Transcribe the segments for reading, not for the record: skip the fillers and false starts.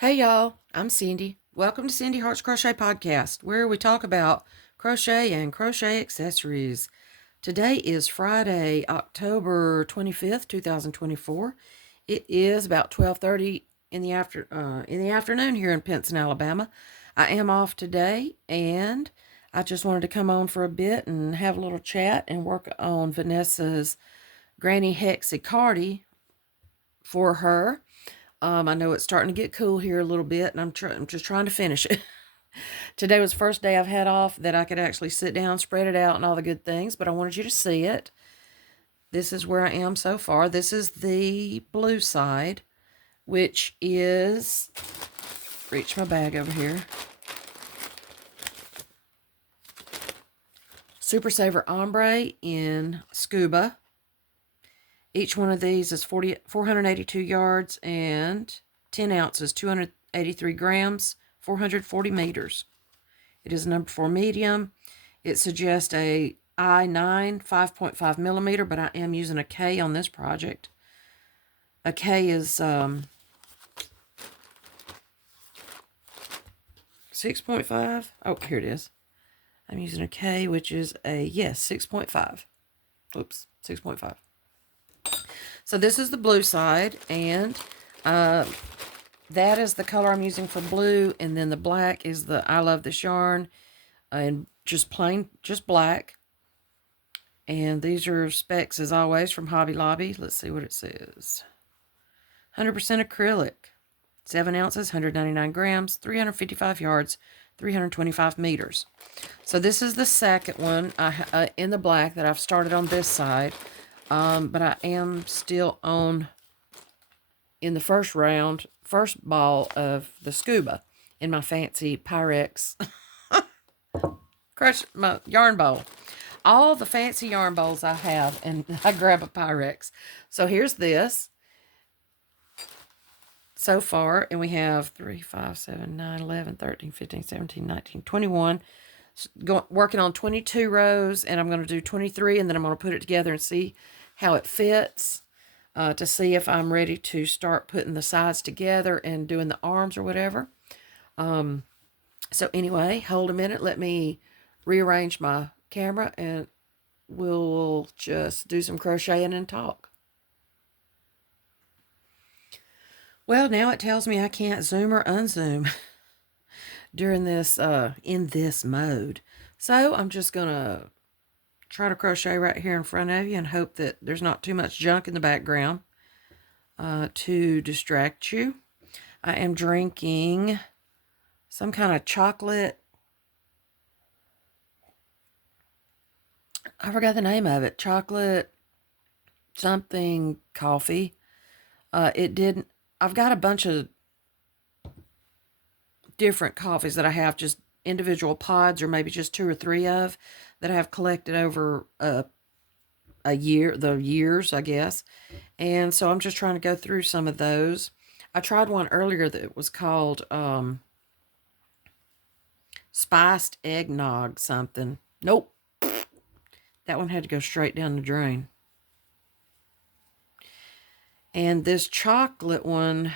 Hey y'all, I'm Cindy. Welcome to Cindy Hearts Crochet Podcast, where we talk about crochet and crochet accessories. Today is Friday, October 25th, 2024. It is about 12:30 in the afternoon here in Pinson, Alabama. I am off today, and I just wanted to come on for a bit and have a little chat and work on Vanessa's GrannyHexaCardi for her. I know it's starting to get cool here a little bit, and I'm just trying to finish it. Today was the first day I've had off that I could actually sit down, spread it out, and all the good things, but I wanted you to see it. This is where I am so far. This is the blue side, which is, reach my bag over here, Super Saver Ombre in Scuba. Each one of these is 482 yards and 10 ounces, 283 grams, 440 meters. It is number 4 medium. It suggests a I9 5.5 millimeter, but I am using a K on this project. A K is 6.5. Oh, here it is. I'm using a K, which is a, 6.5. Oops, 6.5. So this is the blue side, and that is the color I'm using for blue, and then the black is the I Love This Yarn, and just plain, just black. And these are specs, as always, from Hobby Lobby. Let's see what it says. 100% acrylic, 7 ounces, 199 grams, 355 yards, 325 meters. So this is the second one in the black that I've started on this side. But I am still in the first ball of the Scuba in my fancy Pyrex crush my yarn bowl. All the fancy yarn bowls I have, and I grab a Pyrex. So here's this so far, and we have 3, 5, 7, 9, 11, 13, 15, 17, 19, 21. Working on 22 rows, and I'm going to do 23, and then I'm going to put it together and see how it fits, to see if I'm ready to start putting the sides together and doing the arms or whatever. So anyway, hold a minute. Let me rearrange my camera, and we'll just do some crocheting and talk. Well, now it tells me I can't zoom or unzoom during this, in this mode. So I'm just going to try to crochet right here in front of you and hope that there's not too much junk in the background to distract you. I am drinking some kind of chocolate. I forgot the name of it. Chocolate something coffee. I've got a bunch of different coffees that I have, just individual pods, or maybe just 2 or 3 of, that I have collected over the years, I guess. And so I'm just trying to go through some of those. I tried one earlier that was called spiced eggnog something. Nope. That one had to go straight down the drain. And this chocolate one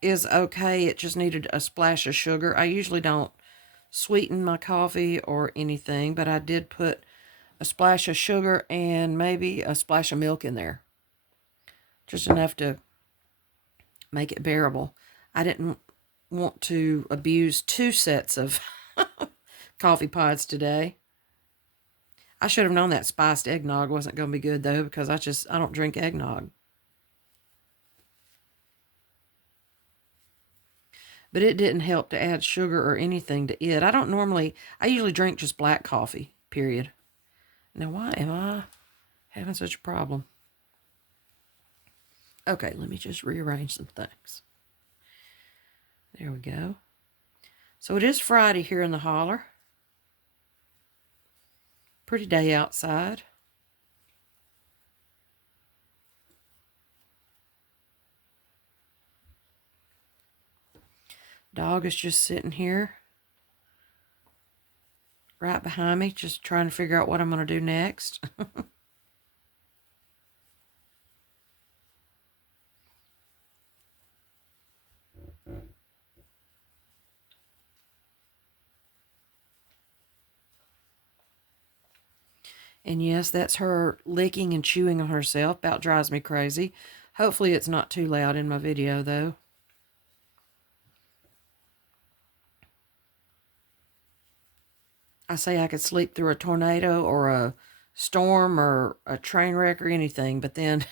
is okay. It just needed a splash of sugar. I usually don't sweeten my coffee or anything, but I did put a splash of sugar and maybe a splash of milk in there. Just enough to make it bearable. I didn't want to abuse 2 sets of coffee pods today. I should have known that spiced eggnog wasn't going to be good, though, because I don't drink eggnog. But it didn't help to add sugar or anything to it. I usually drink just black coffee, period. Now, why am I having such a problem? Okay, let me just rearrange some things. There we go. So it is Friday here in the holler. Pretty day outside. Dog is just sitting here right behind me, just trying to figure out what I'm going to do next. And yes, that's her licking and chewing on herself. About drives me crazy. Hopefully it's not too loud in my video, though. I say I could sleep through a tornado or a storm or a train wreck or anything, but then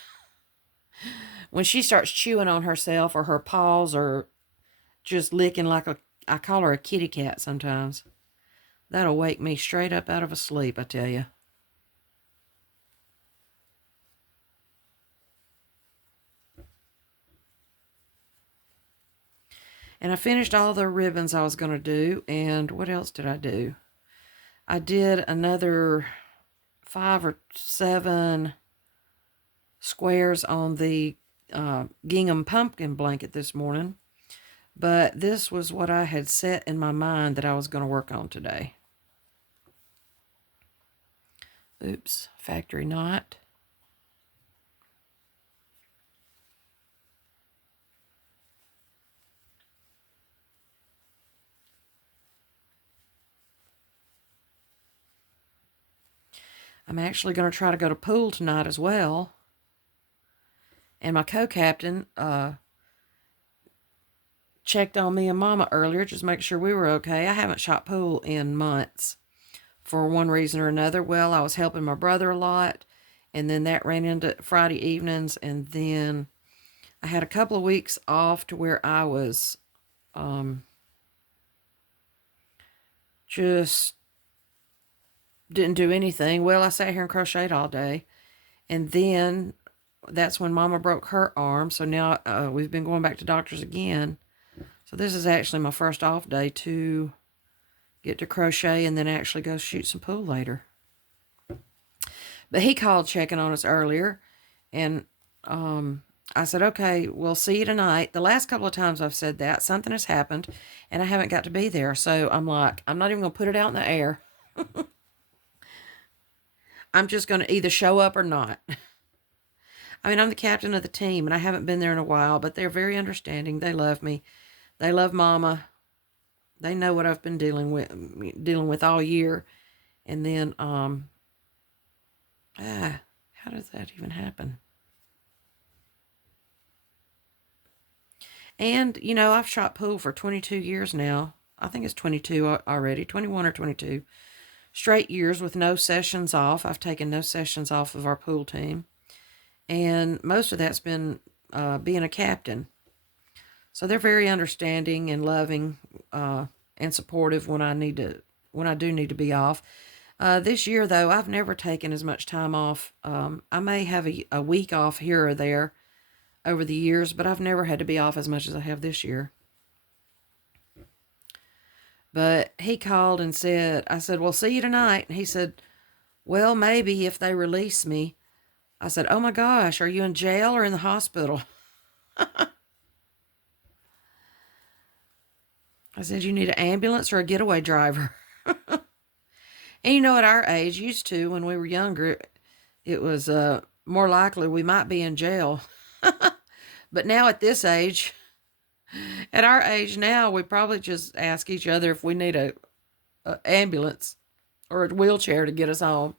when she starts chewing on herself or her paws or just licking like I call her a kitty cat sometimes, that'll wake me straight up out of a sleep, I tell you. And I finished all the ribbons I was going to do. And what else did I do? I did another 5 or 7 squares on the gingham pumpkin blanket this morning. But this was what I had set in my mind that I was going to work on today. Oops, factory knot. I'm actually going to try to go to pool tonight as well. And my co-captain checked on me and Mama earlier, just make sure we were okay. I haven't shot pool in months for one reason or another. Well, I was helping my brother a lot, and then that ran into Friday evenings, and then I had a couple of weeks off to where I was just didn't do anything. Well, I sat here and crocheted all day, and then that's when Mama broke her arm, so now we've been going back to doctors again. So this is actually my first off day to get to crochet and then actually go shoot some pool later. But he called checking on us earlier, and I said, okay, we'll see you tonight. The last couple of times I've said that, something has happened, and I haven't got to be there. So I'm like, I'm not even going to put it out in the air. I'm just going to either show up or not. I mean, I'm the captain of the team, and I haven't been there in a while, but they're very understanding. They love me. They love Mama. They know what I've been dealing with all year. And then, how does that even happen? And, you know, I've shot pool for 22 years now. I think it's 22 already, 21 or 22 straight years with no sessions off. I've taken no sessions off of our pool team. And most of that's been being a captain. So they're very understanding and loving and supportive when I do need to be off. This year, though, I've never taken as much time off. I may have a week off here or there over the years, but I've never had to be off as much as I have this year. But he called and said, I said, well, see you tonight. And he said, well, maybe if they release me. I said, oh my gosh, are you in jail or in the hospital? I said, you need an ambulance or a getaway driver. And you know, at our age, used to, when we were younger, it was more likely we might be in jail. But now at this age, at our age now, we probably just ask each other if we need a ambulance or a wheelchair to get us home.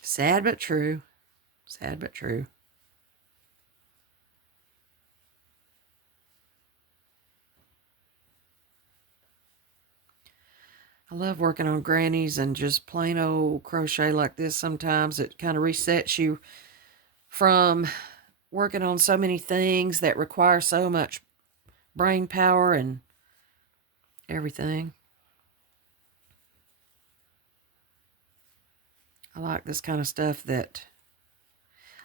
Sad but true. Sad but true. I love working on grannies and just plain old crochet like this. Sometimes it kind of resets you from working on so many things that require so much brain power and everything. I like this kind of stuff that,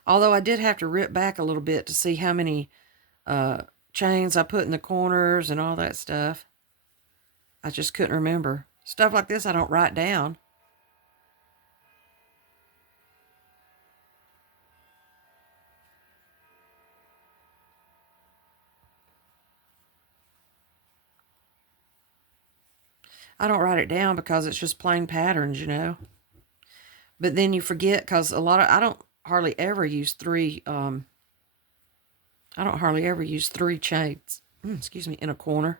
although I did have to rip back a little bit to see how many chains I put in the corners and all that stuff. I just couldn't remember. Stuff like this I don't write down. I don't write it down because it's just plain patterns, you know. But then you forget because I don't hardly ever use three chains, excuse me, in a corner.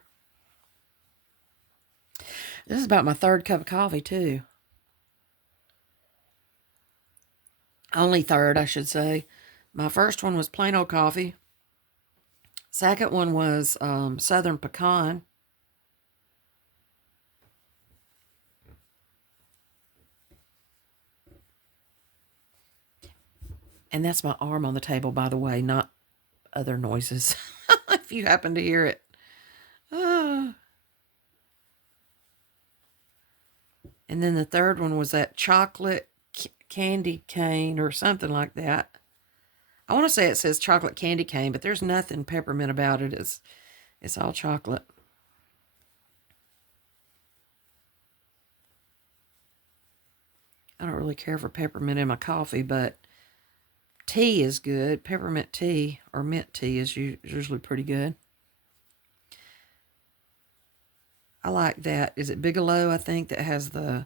This is about my third cup of coffee, too. Only third, I should say. My first one was plain old coffee. Second one was Southern Pecan. And that's my arm on the table, by the way, not other noises, if you happen to hear it. And then the third one was that chocolate candy cane or something like that. I want to say it says chocolate candy cane, but there's nothing peppermint about it. It's all chocolate. I don't really care for peppermint in my coffee, but tea is good. Peppermint tea or mint tea is usually pretty good. I like that. Is it Bigelow, I think, that has the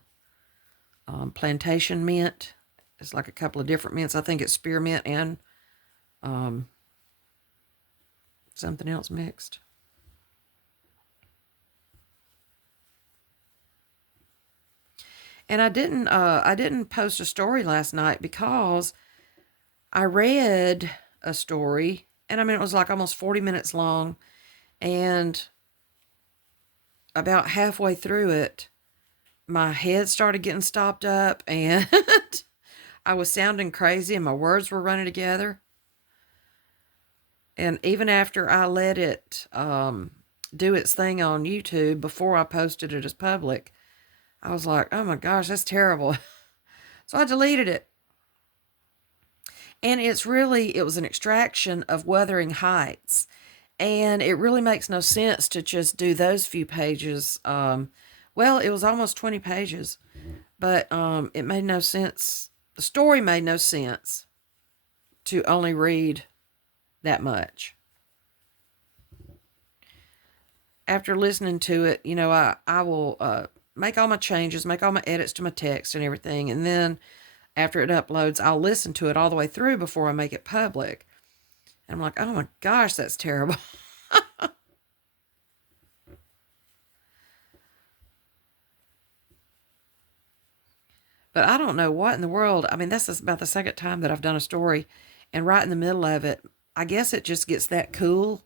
plantation mint? It's like a couple of different mints. I think it's spearmint and something else mixed. And I didn't post a story last night because I read a story, and I mean, it was like almost 40 minutes long, and about halfway through it, my head started getting stopped up, and I was sounding crazy, and my words were running together. And even after I let it do its thing on YouTube before I posted it as public, I was like, oh my gosh, that's terrible. So I deleted it. And it was an extraction of Wuthering Heights. And it really makes no sense to just do those few pages. Well, it was almost 20 pages, but it made no sense. The story made no sense to only read that much. After listening to it, I will make all my changes, make all my edits to my text and everything, and then after it uploads, I'll listen to it all the way through before I make it public. And I'm like, oh my gosh, that's terrible. But I don't know what in the world. I mean, this is about the second time that I've done a story, and right in the middle of it, I guess it just gets that cool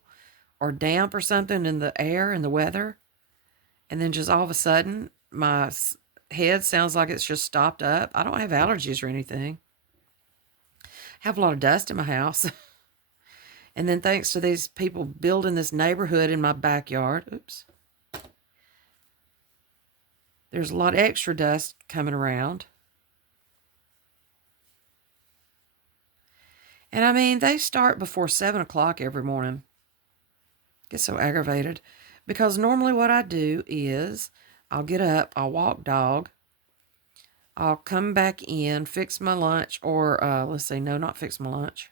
or damp or something in the air and the weather. And then just all of a sudden, my head sounds like it's just stopped up. I don't have allergies or anything. I have a lot of dust in my house. And then thanks to these people building this neighborhood in my backyard, there's a lot of extra dust coming around. And I mean, they start before 7 o'clock every morning. Get so aggravated. Because normally what I do is I'll get up, I'll walk dog, I'll come back in, fix my lunch, or no, not fix my lunch.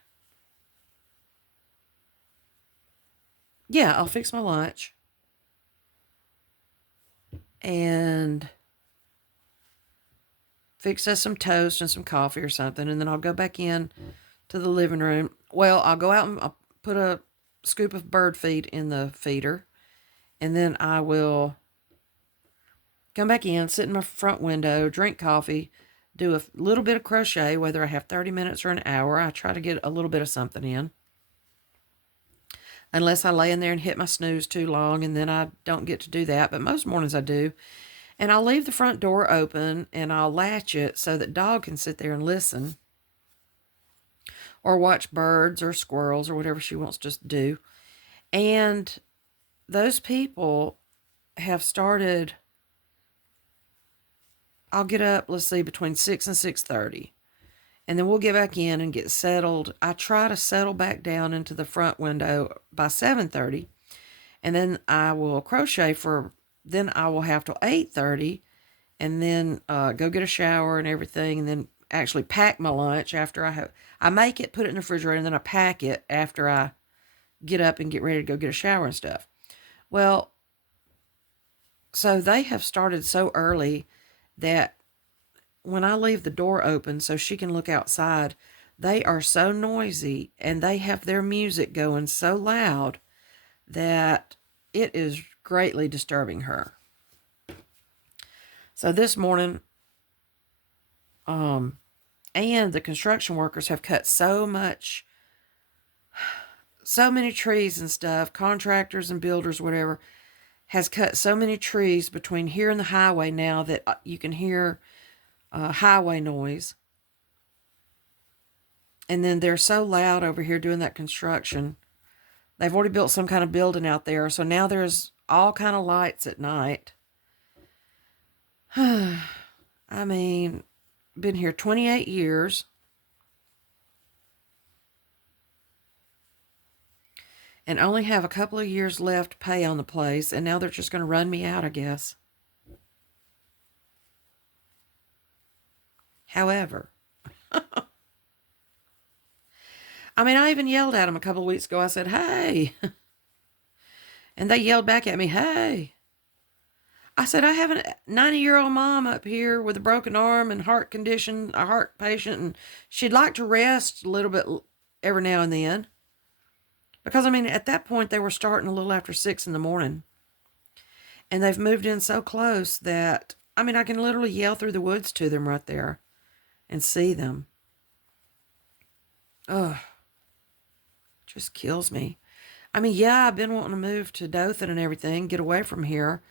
Yeah, I'll fix my lunch. And fix us some toast and some coffee or something, and then I'll go back in to the living room. Well, I'll go out and I'll put a scoop of bird feed in the feeder, and then I will come back in, sit in my front window, drink coffee, do a little bit of crochet, whether I have 30 minutes or an hour. I try to get a little bit of something in. Unless I lay in there and hit my snooze too long, and then I don't get to do that. But most mornings I do. And I'll leave the front door open, and I'll latch it so that dog can sit there and listen. Or watch birds or squirrels or whatever she wants to do. And those people have started. I'll get up, let's see, between 6 and 6:30. And then we'll get back in and get settled. I try to settle back down into the front window by 7:30. And then I will crochet then I will have till 8:30. And then go get a shower and everything. And then actually pack my lunch after I make it, put it in the refrigerator, and then I pack it after I get up and get ready to go get a shower and stuff. Well, so they have started so early that when I leave the door open so she can look outside, they are so noisy and they have their music going so loud that it is greatly disturbing her. So this morning, and the construction workers have cut so many trees and stuff, contractors and builders, whatever, has cut so many trees between here and the highway now that you can hear highway noise. And then they're so loud over here doing that construction. They've already built some kind of building out there, so now there's all kind of lights at night. I mean, been here 28 years. And only have a couple of years left to pay on the place, and now they're just going to run me out, I guess. However, I mean, I even yelled at them a couple of weeks ago. I said, hey. And they yelled back at me, hey. I said, I have a 90-year-old mom up here with a broken arm and heart condition, a heart patient, and she'd like to rest a little bit every now and then. Because, I mean, at that point, they were starting a little after 6 in the morning. And they've moved in so close that, I mean, I can literally yell through the woods to them right there and see them. Ugh. Just kills me. I mean, yeah, I've been wanting to move to Dothan and everything, get away from here.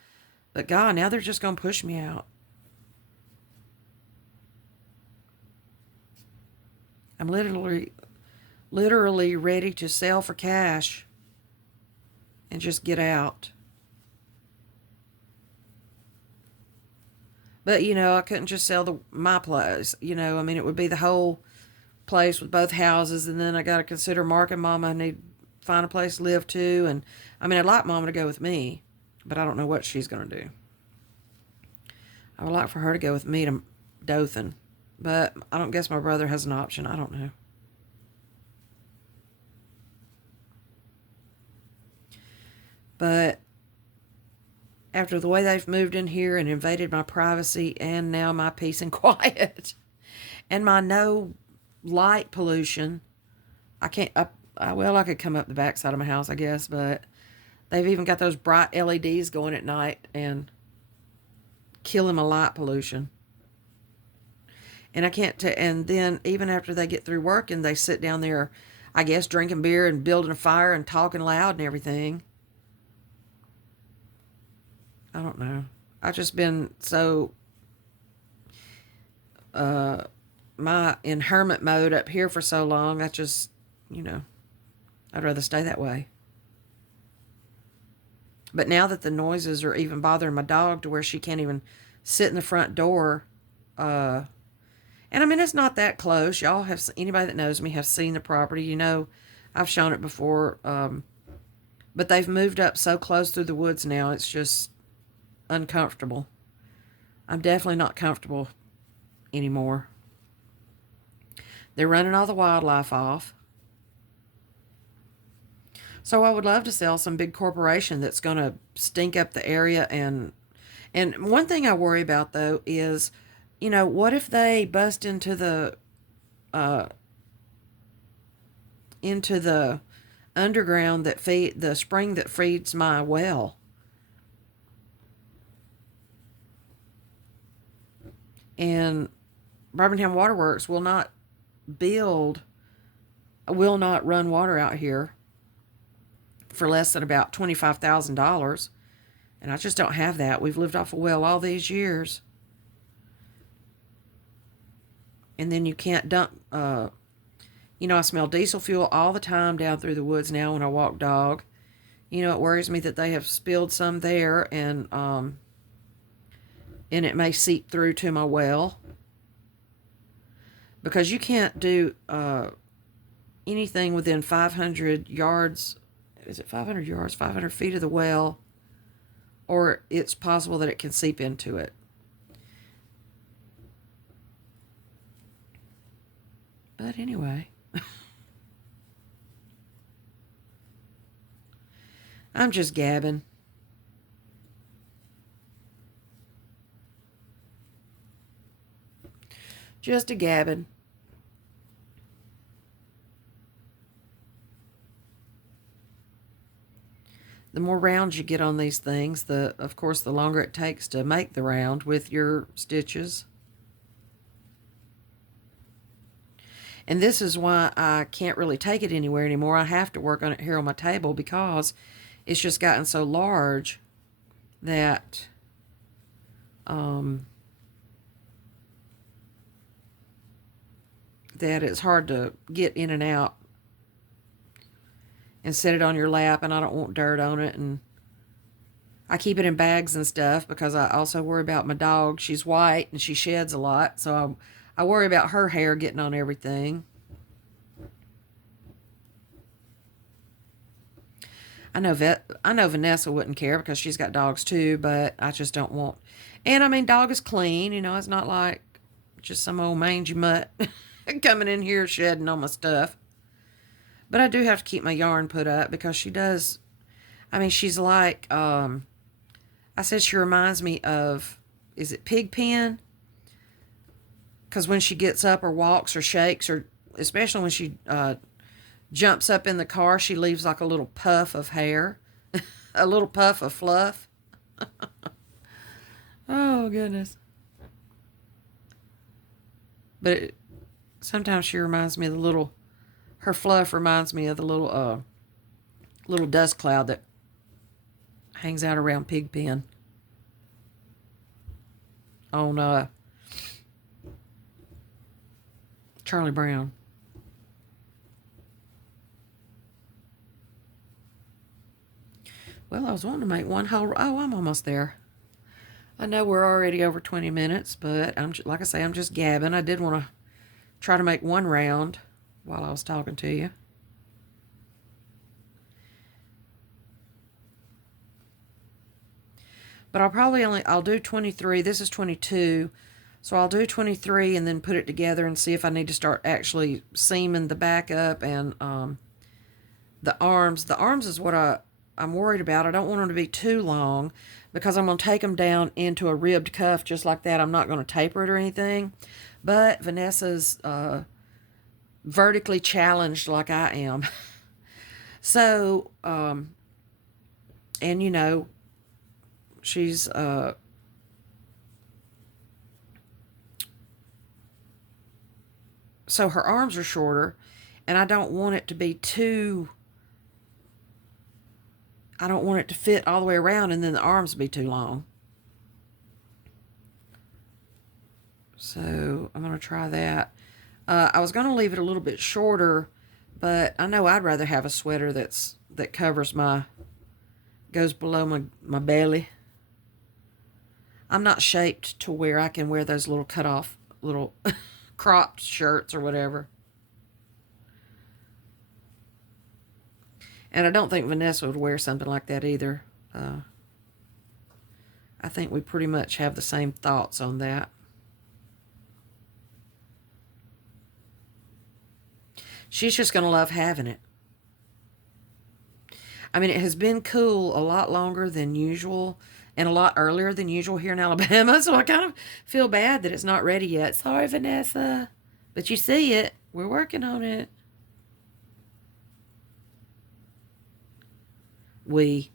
But God, now they're just going to push me out. I'm literally ready to sell for cash and just get out. But, you know, I couldn't just sell my place. You know, I mean, it would be the whole place with both houses, and then I got to consider Mark and Mama. I need to find a place to live too. And, I mean, I'd like Mama to go with me, but I don't know what she's going to do. I would like for her to go with me to Dothan, but I don't guess my brother has an option. I don't know. But after the way they've moved in here and invaded my privacy and now my peace and quiet and my no light pollution, I can't, well, I could come up the backside of my house, I guess, but they've even got those bright LEDs going at night and killing my light pollution. And I can't, and then even after they get through working, they sit down there, I guess, drinking beer and building a fire and talking loud and everything. I don't know. I've just been so in hermit mode up here for so long. I just, you know, I'd rather stay that way. But now that the noises are even bothering my dog to where she can't even sit in the front door, and I mean, it's not that close. Y'all have, anybody that knows me have seen the property. You know, I've shown it before. But they've moved up so close through the woods now. It's just uncomfortable. I'm definitely not comfortable anymore. They're running all the wildlife off. So I would love to sell some big corporation that's going to stink up the area. And one thing I worry about, though, is, you know, what if they bust into the underground that the spring that feeds my well? And Birmingham Waterworks will not run water out here for less than about $25,000. And I just don't have that. We've lived off a well all these years. And then you can't dump, you know, I smell diesel fuel all the time down through the woods now when I walk dog. You know, it worries me that they have spilled some there and it may seep through to my well. Because you can't do anything within 500 yards. Is it 500 yards? 500 feet of the well. Or it's possible that it can seep into it. But anyway. I'm just gabbing. Just a gabbing. the more rounds you get on these things, of course, the longer it takes to make the round with your stitches. And this is why I can't really take it anywhere anymore. I have to work on it here on my table because it's just gotten so large that that it's hard to get in and out and set it on your lap, and I don't want dirt on it. And I keep it in bags and stuff because I also worry about my dog. She's white and she sheds a lot, so I worry about her hair getting on everything. I know Vanessa wouldn't care because she's got dogs too, but I just don't want. And I mean, dog is clean, you know. It's not like just some old mangy mutt coming in here shedding on my stuff. But I do have to keep my yarn put up because she does. I mean, she's like, I said she reminds me of, is it Pigpen? Because when she gets up or walks or shakes, or especially when she jumps up in the car, she leaves like a little puff of hair, a little puff of fluff. Oh, goodness. But sometimes she reminds me of the little, her fluff reminds me of the little dust cloud that hangs out around Pigpen on Charlie Brown. Well, I was wanting to make one whole. Oh, I'm almost there. I know we're already over 20 minutes, but like I say, I'm just gabbing. I did want to try to make one round while I was talking to you. But I'll do 23. This is 22. So I'll do 23 and then put it together and see if I need to start actually seaming the back up and the arms. The arms is what I'm worried about. I don't want them to be too long because I'm going to take them down into a ribbed cuff just like that. I'm not going to taper it or anything. But Vanessa's vertically challenged like I am. So, and you know, she's so her arms are shorter, and I don't want it to be too, I don't want it to fit all the way around and then the arms be too long. So I'm going to try that. I was going to leave it a little bit shorter, but I know I'd rather have a sweater that covers goes below my belly. I'm not shaped to where I can wear those little cut off, little cropped shirts or whatever. And I don't think Vanessa would wear something like that either. I think we pretty much have the same thoughts on that. She's just going to love having it. I mean, it has been cool a lot longer than usual and a lot earlier than usual here in Alabama, so I kind of feel bad that it's not ready yet. Sorry, Vanessa. But you see it. We're working on it. Me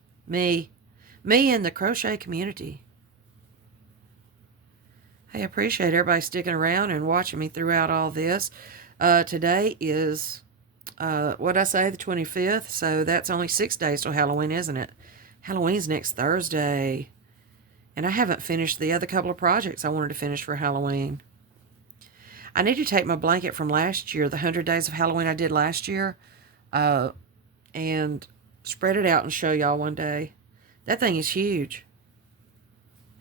and the crochet community. Hey, I appreciate everybody sticking around and watching me throughout all this. Today is, what'd I say, the 25th? So that's only 6 days till Halloween, isn't it? Halloween's next Thursday. And I haven't finished the other couple of projects I wanted to finish for Halloween. I need to take my blanket from last year, the 100 Days of Halloween I did last year, and spread it out and show y'all one day. That thing is huge.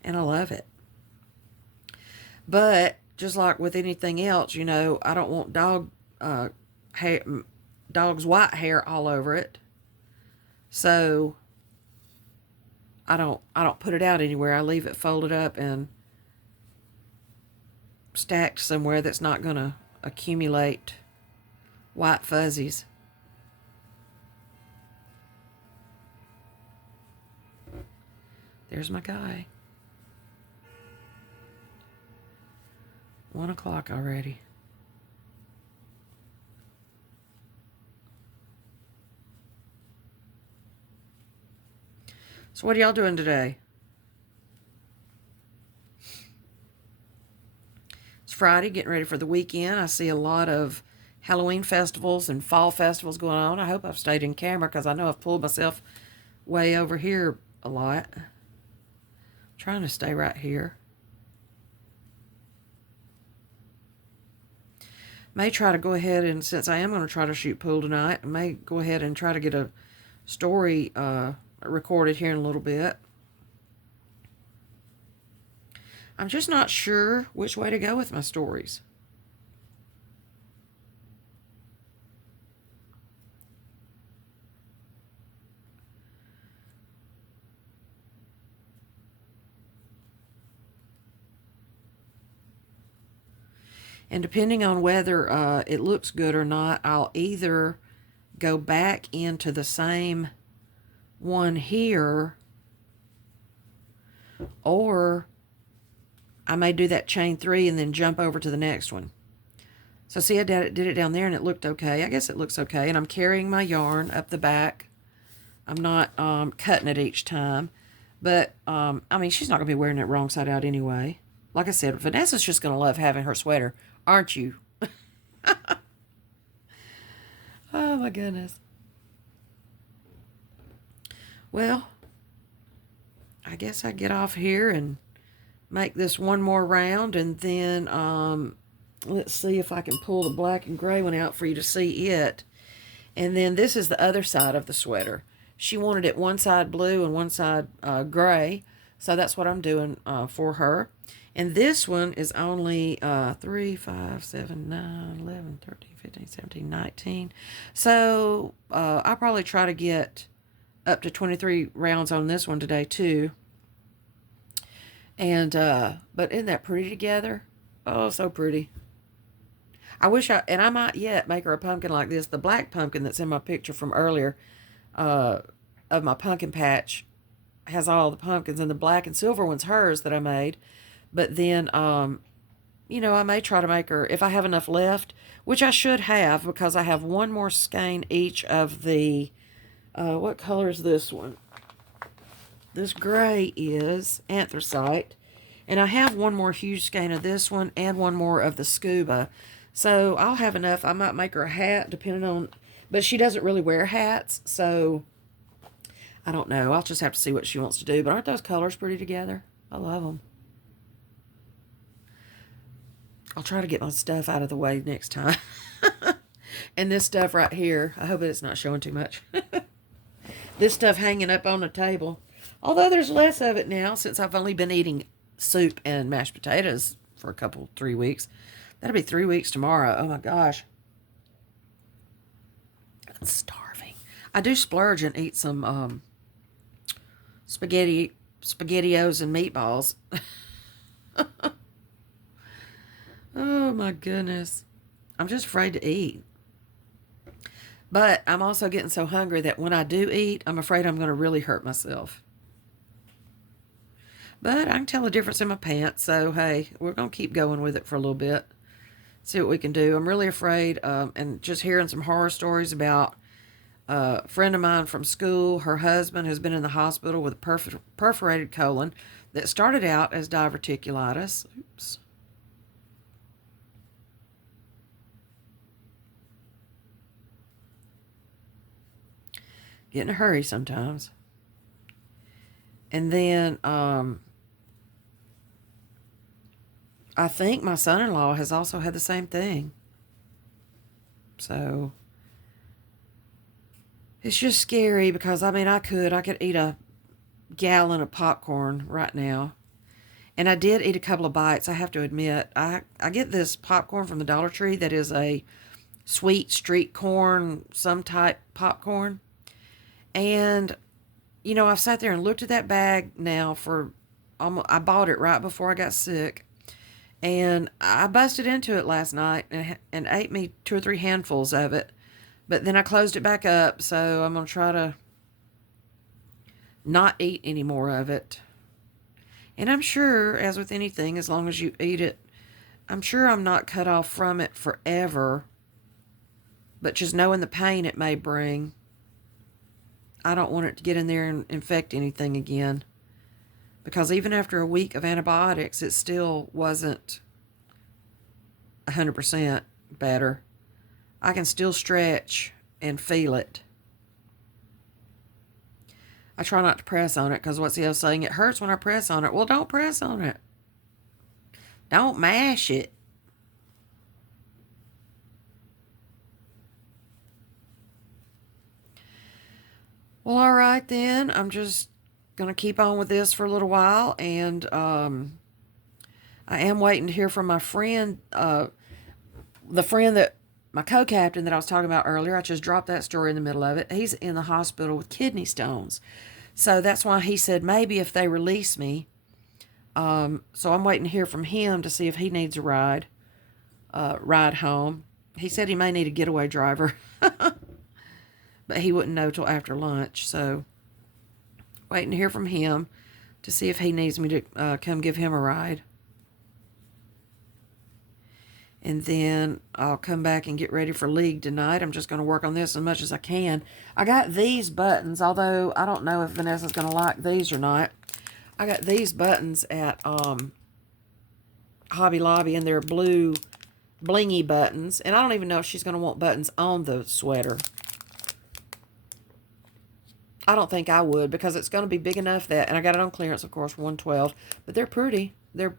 And I love it. But just like with anything else, you know, I don't want dog's white hair all over it. So I don't put it out anywhere. I leave it folded up and stacked somewhere that's not going to accumulate white fuzzies. There's my guy. 1 o'clock already. So what are y'all doing today? It's Friday, getting ready for the weekend. I see a lot of Halloween festivals and fall festivals going on. I hope I've stayed in camera because I know I've pulled myself way over here a lot. I'm trying to stay right here. May try to go ahead and, since I am going to try to shoot pool tonight, I may go ahead and try to get a story recorded here in a little bit. I'm just not sure which way to go with my stories. And depending on whether it looks good or not, I'll either go back into the same one here, or I may do that chain 3 and then jump over to the next one. So see, I did it down there and it looked okay. I guess it looks okay. And I'm carrying my yarn up the back. I'm not cutting it each time. But, I mean, she's not going to be wearing it wrong side out anyway. Like I said, Vanessa's just going to love having her sweater. Aren't you? Oh, my goodness. Well, I guess I get off here and make this one more round. And then, let's see if I can pull the black and gray one out for you to see it. And then this is the other side of the sweater. She wanted it one side blue and one side gray. So that's what I'm doing for her. And this one is only 3, 5, 7, 9, 11, 13, 15, 17, 19. So I'll probably try to get up to 23 rounds on this one today too. And, but isn't that pretty together? Oh, so pretty. I wish and I might yet make her a pumpkin like this. The black pumpkin that's in my picture from earlier of my pumpkin patch has all the pumpkins, and the black and silver one's hers that I made. But then, you know, I may try to make her, if I have enough left, which I should have because I have one more skein each of the, what color is this one? This gray is anthracite. And I have one more huge skein of this one and one more of the scuba. So I'll have enough. I might make her a hat depending on, but she doesn't really wear hats. So I don't know. I'll just have to see what she wants to do. But aren't those colors pretty together? I love them. I'll try to get my stuff out of the way next time. And this stuff right here, I hope it's not showing too much. This stuff hanging up on the table. Although there's less of it now since I've only been eating soup and mashed potatoes for 3 weeks. That'll be 3 weeks tomorrow. Oh my gosh. I'm starving. I do splurge and eat some SpaghettiOs and meatballs. Oh my goodness. I'm just afraid to eat. But I'm also getting so hungry that when I do eat, I'm afraid I'm going to really hurt myself. But I can tell the difference in my pants. So, hey, we're going to keep going with it for a little bit. See what we can do. I'm really afraid, and just hearing some horror stories about a friend of mine from school, her husband who's been in the hospital with a perforated colon that started out as diverticulitis. Oops. Get in a hurry sometimes. And then, I think my son-in-law has also had the same thing. So, it's just scary because, I mean, I could eat a gallon of popcorn right now. And I did eat a couple of bites, I have to admit. I get this popcorn from the Dollar Tree that is a sweet street corn, some type popcorn. And, you know, I've sat there and looked at that bag now for almost, I bought it right before I got sick. And I busted into it last night and ate me 2 or 3 handfuls of it. But then I closed it back up, so I'm going to try to not eat any more of it. And I'm sure, as with anything, as long as you eat it, I'm sure I'm not cut off from it forever. But just knowing the pain it may bring, I don't want it to get in there and infect anything again. Because even after a week of antibiotics, it still wasn't 100% better. I can still stretch and feel it. I try not to press on it because what's the other saying? It hurts when I press on it. Well, don't press on it. Don't mash it. Well, all right then. I'm just going to keep on with this for a little while. And I am waiting to hear from my friend, the friend that, my co-captain that I was talking about earlier. I just dropped that story in the middle of it. He's in the hospital with kidney stones. So that's why he said maybe if they release me. So I'm waiting to hear from him to see if he needs a ride home. He said he may need a getaway driver. But he wouldn't know till after lunch. So waiting to hear from him to see if he needs me to come give him a ride. And then I'll come back and get ready for League tonight. I'm just going to work on this as much as I can. I got these buttons, although I don't know if Vanessa's going to like these or not. I got these buttons at Hobby Lobby, and they're blue blingy buttons. And I don't even know if she's going to want buttons on the sweater. I don't think I would, because it's going to be big enough that, and I got it on clearance, of course, $112. But they're pretty. They're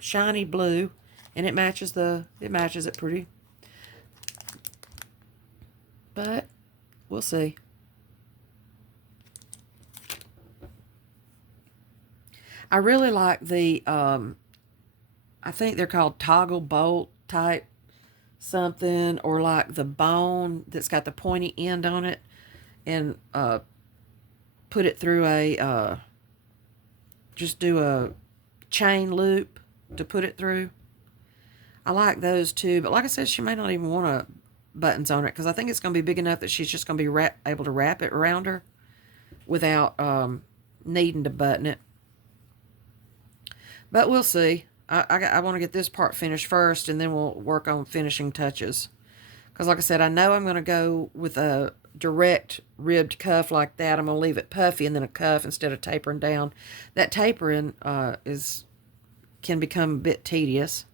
shiny blue. And it matches it pretty. But we'll see. I really like the, I think they're called toggle bolt type something, or like the bone that's got the pointy end on it, and put it through a, just do a chain loop to put it through. I like those too, but like I said, she may not even want buttons on it, because I think it's going to be big enough that she's just going to be able to wrap it around her without needing to button it. But we'll see. I want to get this part finished first, and then we'll work on finishing touches. Because like I said, I know I'm going to go with a direct ribbed cuff like that. I'm going to leave it puffy and then a cuff instead of tapering down. That tapering can become a bit tedious.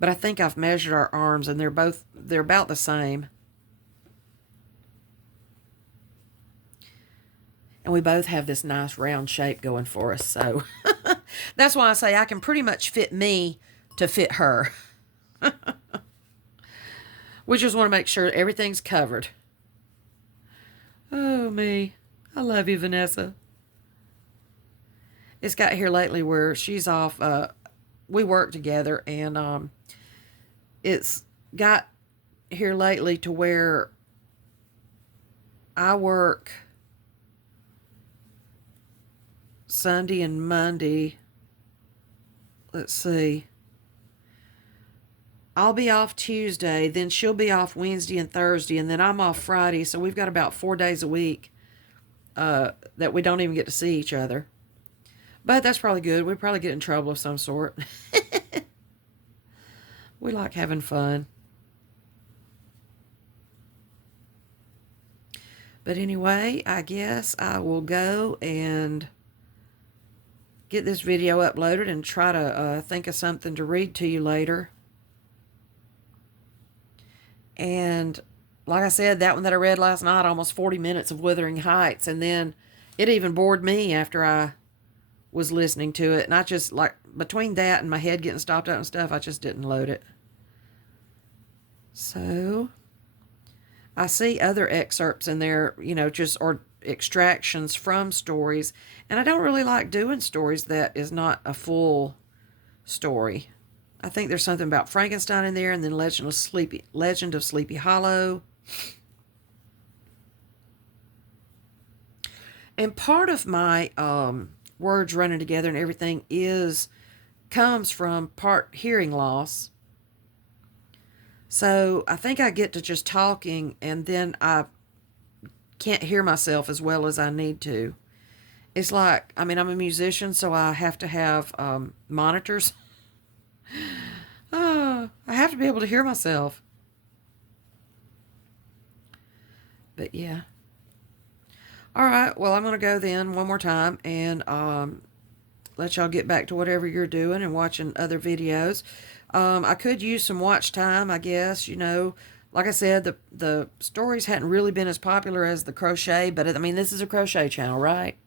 But I think I've measured our arms, and they're about the same. And we both have this nice round shape going for us. So that's why I say I can pretty much fit me to fit her. We just want to make sure everything's covered. Oh, me. I love you, Vanessa. It's got here lately where she's off. We work together, and it's got here lately to where I work Sunday and Monday. Let's see. I'll be off Tuesday, then she'll be off Wednesday and Thursday, and then I'm off Friday. So we've got about 4 days a week that we don't even get to see each other. But that's probably good. We probably get in trouble of some sort. We like having fun. But anyway, I guess I will go and get this video uploaded and try to think of something to read to you later. And like I said, that one that I read last night, almost 40 minutes of Wuthering Heights. And then it even bored me after I was listening to it. And I just, like, between that and my head getting stopped out and stuff, I just didn't load it. So I see other excerpts in there, you know, or extractions from stories. And I don't really like doing stories that is not a full story. I think there's something about Frankenstein in there, and then Legend of Sleepy Hollow. And part of my words running together and everything comes from part hearing loss. So I think I get to just talking, and then I can't hear myself as well as I need to. It's like, I mean, I'm a musician, so I have to have monitors. I have to be able to hear myself. Yeah. All right. Well, I'm going to go then one more time and let y'all get back to whatever you're doing and watching other videos. I could use some watch time, I guess. You know, like I said, the stories hadn't really been as popular as the crochet, but I mean, this is a crochet channel, right?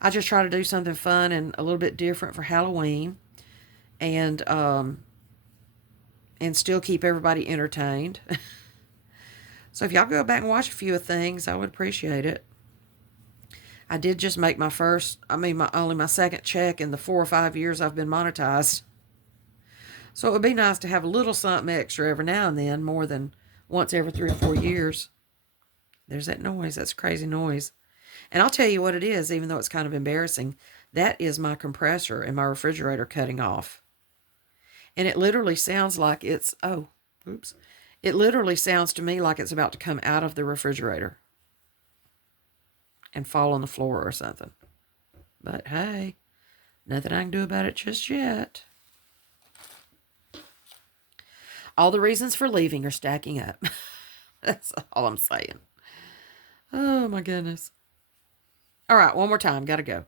I just try to do something fun and a little bit different for Halloween, and still keep everybody entertained. So if y'all go back and watch a few of things, I would appreciate it. I did just make my first, only my second check in the 4 or 5 years I've been monetized. So it would be nice to have a little something extra every now and then, more than once every 3 or 4 years. There's that noise. That's a crazy noise. And I'll tell you what it is, even though it's kind of embarrassing. That is my compressor in my refrigerator cutting off. And it literally sounds like it's, oh, oops. It literally sounds to me like it's about to come out of the refrigerator and fall on the floor or something. But hey, nothing I can do about it just yet. All the reasons for leaving are stacking up. That's all I'm saying. Oh, my goodness. All right, one more time. Got to go.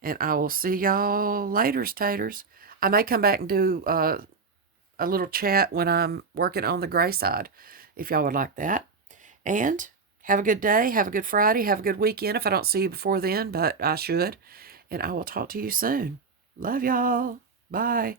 And I will see y'all later, taters. I may come back and do a little chat when I'm working on the gray side, if y'all would like that. And have a good day. Have a good Friday. Have a good weekend if I don't see you before then, but I should. And I will talk to you soon. Love y'all. Bye.